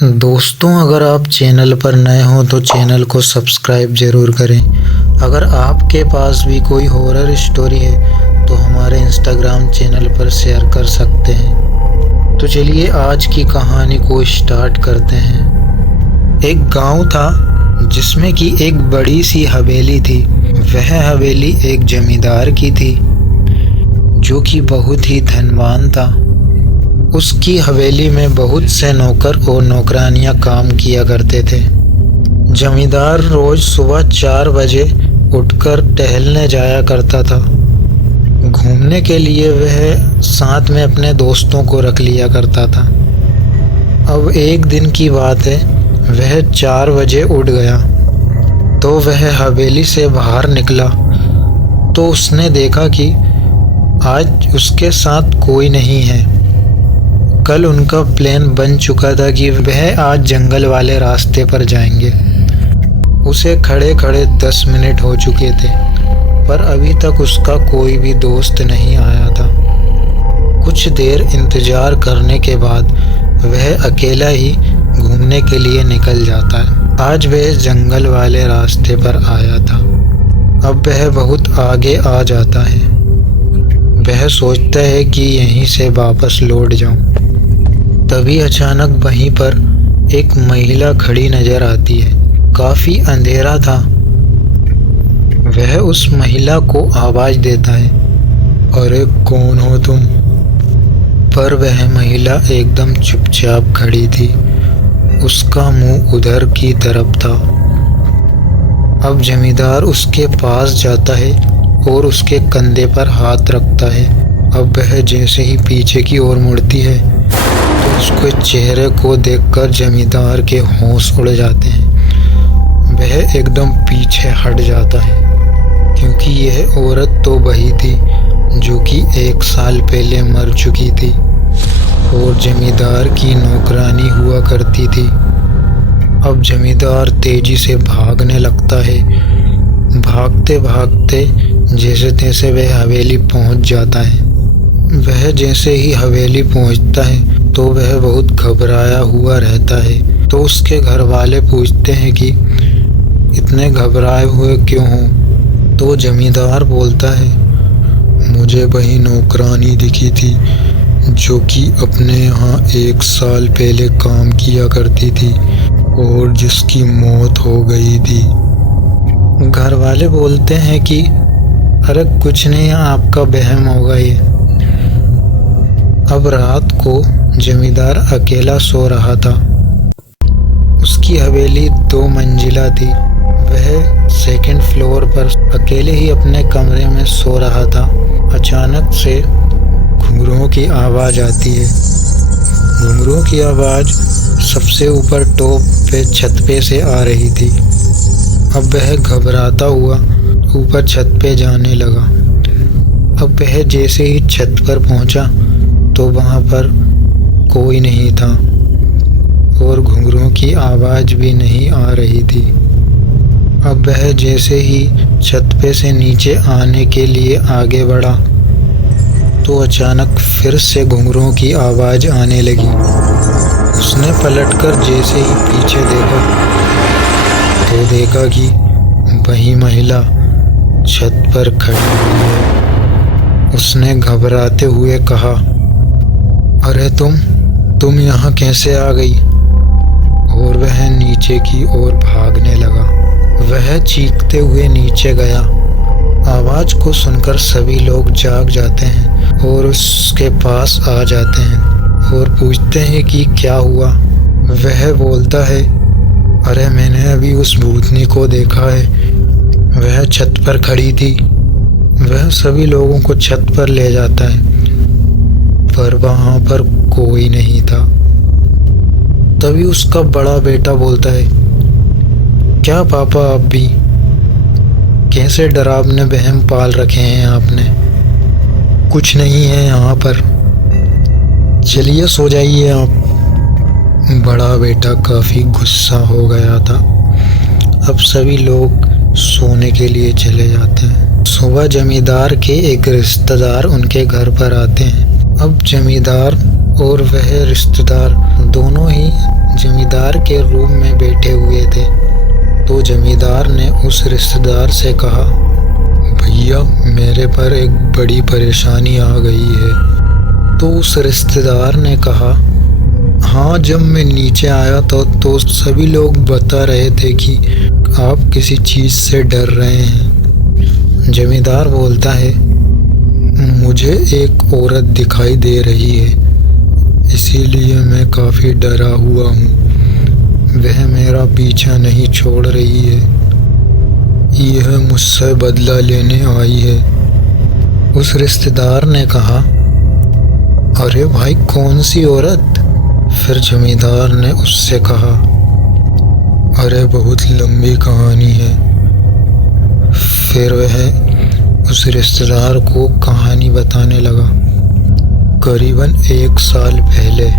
दोस्तों, अगर आप चैनल पर नए हो तो चैनल को सब्सक्राइब ज़रूर करें। अगर आपके पास भी कोई हॉरर स्टोरी है तो हमारे इंस्टाग्राम चैनल पर शेयर कर सकते हैं। तो चलिए आज की कहानी को स्टार्ट करते हैं। एक गांव था जिसमें कि एक बड़ी सी हवेली थी। वह हवेली एक जमींदार की थी जो कि बहुत ही धनवान था। उसकी हवेली में बहुत से नौकर और नौकरानियां काम किया करते थे। जमींदार रोज सुबह 4 बजे उठकर टहलने जाया करता था। घूमने के लिए वह साथ में अपने दोस्तों को रख लिया करता था। अब एक दिन की बात है, वह 4 बजे उठ गया तो वह हवेली से बाहर निकला तो उसने देखा कि आज उसके साथ कोई नहीं है। कल उनका प्लान बन चुका था कि वह आज जंगल वाले रास्ते पर जाएंगे। उसे खड़े खड़े 10 मिनट हो चुके थे पर अभी तक उसका कोई भी दोस्त नहीं आया था। कुछ देर इंतजार करने के बाद वह अकेला ही घूमने के लिए निकल जाता है। आज वह जंगल वाले रास्ते पर आया था। अब वह बहुत आगे आ जाता है। वह सोचता है कि यहीं से वापस लौट जाऊं। तभी अचानक वहीं पर एक महिला खड़ी नजर आती है। काफी अंधेरा था। वह उस महिला को आवाज देता है, अरे कौन हो तुम? पर वह महिला एकदम चुपचाप खड़ी थी। उसका मुंह उधर की तरफ था। अब जमींदार उसके पास जाता है और उसके कंधे पर हाथ रखता है। अब वह जैसे ही पीछे की ओर मुड़ती है तो उसके चेहरे को देखकर जमींदार के होश उड़ जाते हैं। वह एकदम पीछे हट जाता है क्योंकि यह औरत तो वही थी जो कि 1 साल पहले मर चुकी थी और जमींदार की नौकरानी हुआ करती थी। अब जमींदार तेजी से भागने लगता है। भागते भागते जैसे तैसे वह हवेली पहुंच जाता है। वह जैसे ही हवेली पहुंचता है तो वह बहुत घबराया हुआ रहता है। तो उसके घर वाले पूछते हैं कि इतने घबराए हुए क्यों हो? तो जमींदार बोलता है, मुझे वही नौकरानी दिखी थी जो कि अपने यहाँ 1 साल पहले काम किया करती थी और जिसकी मौत हो गई थी। घर वाले बोलते हैं कि अरे कुछ नहीं, आपका वहम होगा ये। अब रात को जमींदार अकेला सो रहा था। उसकी हवेली 2 मंजिला थी। वह 2nd फ्लोर पर अकेले ही अपने कमरे में सो रहा था। अचानक से घुंघरुओं की आवाज़ आती है। घुंघरुओं की आवाज़ सबसे ऊपर टॉप पे छत पे से आ रही थी। अब वह घबराता हुआ ऊपर छत पे जाने लगा। अब वह जैसे ही छत पर पहुंचा तो वहां पर कोई नहीं था और घुंघरुओं की आवाज़ भी नहीं आ रही थी। अब वह जैसे ही छत पे से नीचे आने के लिए आगे बढ़ा तो अचानक फिर से घुंघरुओं की आवाज़ आने लगी। उसने पलटकर जैसे ही पीछे देखा तो देखा कि वही महिला छत पर खड़ी हुई है। उसने घबराते हुए कहा, अरे तुम यहाँ कैसे आ गई? और वह नीचे की ओर भागने लगा। वह चीखते हुए नीचे गया। आवाज़ को सुनकर सभी लोग जाग जाते हैं और उसके पास आ जाते हैं और पूछते हैं कि क्या हुआ। वह बोलता है, अरे मैंने अभी उस भूतनी को देखा है। वह छत पर खड़ी थी। वह सभी लोगों को छत पर ले जाता है पर वहां पर कोई नहीं था। तभी उसका बड़ा बेटा बोलता है, क्या पापा आप भी कैसे डरावने वहम पाल रखे हैं आपने? कुछ नहीं है यहाँ पर, चलिए सो जाइए आप। बड़ा बेटा काफ़ी गुस्सा हो गया था। अब सभी लोग सोने के लिए चले जाते हैं। सुबह जमींदार के एक रिश्तेदार उनके घर पर आते हैं। अब जमींदार और वह रिश्तेदार दोनों ही जमींदार जमींदार के रूम में बैठे हुए थे। तो जमींदार ने उस रिश्तेदार से कहा, भैया मेरे पर एक बड़ी परेशानी आ गई है। तो उस रिश्तेदार ने कहा, हाँ जब मैं नीचे आया तो सभी लोग बता रहे थे कि आप किसी चीज़ से डर रहे हैं। जमींदार बोलता है, मुझे एक औरत दिखाई दे रही है, इसीलिए मैं काफ़ी डरा हुआ हूँ। वह मेरा पीछा नहीं छोड़ रही है, यह मुझसे बदला लेने आई है। उस रिश्तेदार ने कहा, अरे भाई कौन सी औरत? फिर जमींदार ने उससे कहा, अरे बहुत लंबी कहानी है। फिर वह उस रिश्तेदार को कहानी बताने लगा। करीबन 1 साल पहले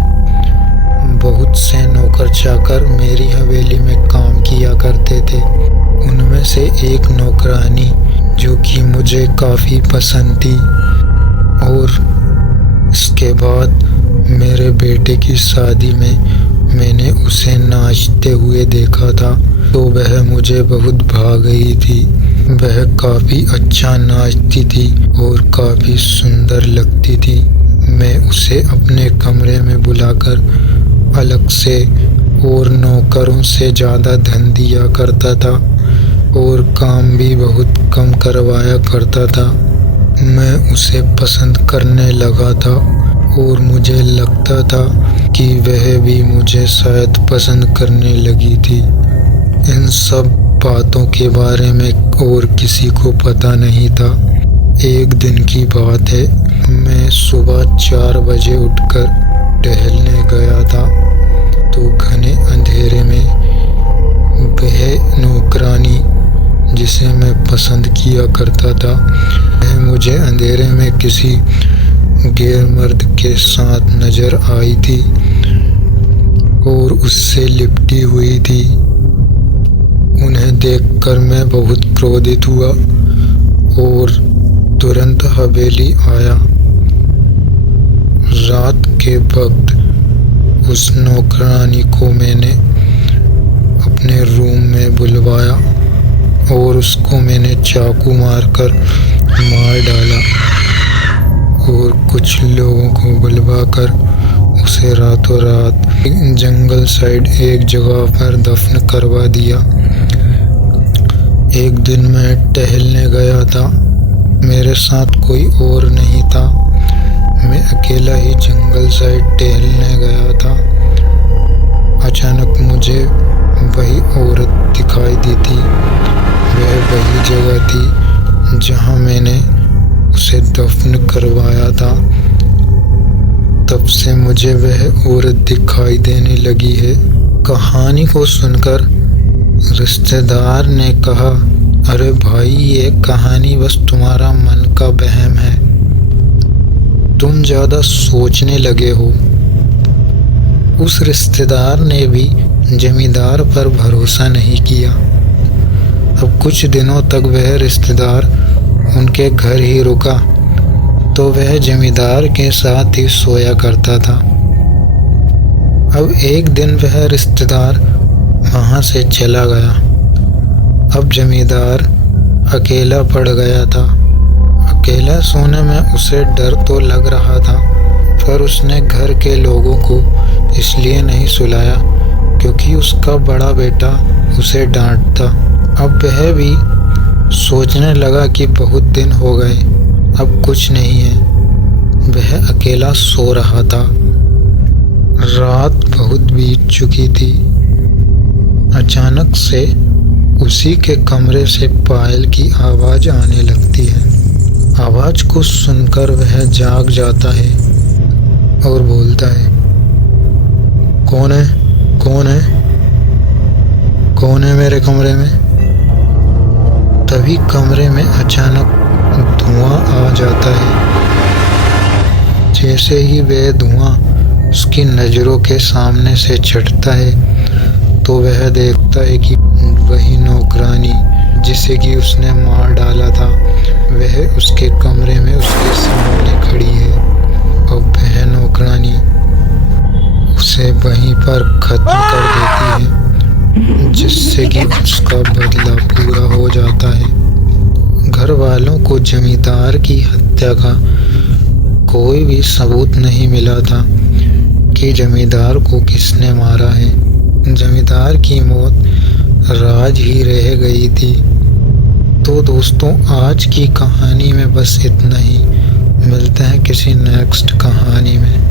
बहुत से नौकर चाकर मेरी हवेली में काम किया करते थे। उनमें से एक नौकरानी जो कि मुझे काफ़ी पसंद थी, और इसके बाद मेरे बेटे की शादी में मैंने उसे नाचते हुए देखा था, तो वह मुझे बहुत भा गई थी। वह काफ़ी अच्छा नाचती थी और काफ़ी सुंदर लगती थी। मैं उसे अपने कमरे में बुलाकर अलग से और नौकरों से ज़्यादा धन दिया करता था और काम भी बहुत कम करवाया करता था। मैं उसे पसंद करने लगा था और मुझे लगता था कि वह भी मुझे शायद पसंद करने लगी थी। इन सब बातों के बारे में और किसी को पता नहीं था। एक दिन की बात है, मैं सुबह 4 बजे उठकर टहलने गया था, तो घने अंधेरे में वह नौकरानी जिसे मैं पसंद किया करता था, वह मुझे अंधेरे में किसी गैर मर्द के साथ नजर आई थी और उससे लिपटी हुई थी। उन्हें देखकर मैं बहुत क्रोधित हुआ और तुरंत हवेली आया। रात के वक्त उस नौकरानी को मैंने अपने रूम में बुलवाया और उसको मैंने चाकू मारकर मार डाला और कुछ लोगों को बुलवाकर उसे रातों रात जंगल साइड एक जगह पर दफन करवा दिया। एक दिन मैं टहलने गया था, मेरे साथ कोई और नहीं था। मैं अकेला ही जंगल साइड टहलने गया था। अचानक मुझे वही औरत दिखाई दी थी। वह वही जगह थी जहाँ मैंने उसे दफन करवाया था। तब से मुझे वह औरत दिखाई देने लगी है। कहानी को सुनकर रिश्तेदार ने कहा, अरे भाई ये कहानी बस तुम्हारा मन का वहम है, तुम ज़्यादा सोचने लगे हो। उस रिश्तेदार ने भी जमींदार पर भरोसा नहीं किया। अब कुछ दिनों तक वह रिश्तेदार उनके घर ही रुका, तो वह जमींदार के साथ ही सोया करता था। अब एक दिन वह रिश्तेदार वहाँ से चला गया। अब जमींदार अकेला पड़ गया था। अकेला सोने में उसे डर तो लग रहा था, पर उसने घर के लोगों को इसलिए नहीं सुलाया क्योंकि उसका बड़ा बेटा उसे डांटता। अब वह भी सोचने लगा कि बहुत दिन हो गए, अब कुछ नहीं है। वह अकेला सो रहा था। रात बहुत बीत चुकी थी। अचानक से उसी के कमरे से पायल की आवाज़ आने लगती है। आवाज़ को सुनकर वह जाग जाता है और बोलता है, कौन है? कौन है? कौन है मेरे कमरे में? तभी कमरे में अचानक धुआं आ जाता है। जैसे ही वह धुआं उसकी नज़रों के सामने से चढ़ता है, तो वह देखता है कि वही नौकरानी जिसे कि उसने मार डाला था, वह उसके कमरे में उसके सामने खड़ी है। अब वह नौकरानी उसे वहीं पर खत्म कर देती जिससे कि उसका बदला पूरा हो जाता है। घर वालों को जमींदार की हत्या का कोई भी सबूत नहीं मिला था कि जमींदार को किसने मारा है। जमींदार की मौत राज ही रह गई थी। तो दोस्तों, आज की कहानी में बस इतना ही। मिलते हैं किसी नेक्स्ट कहानी में।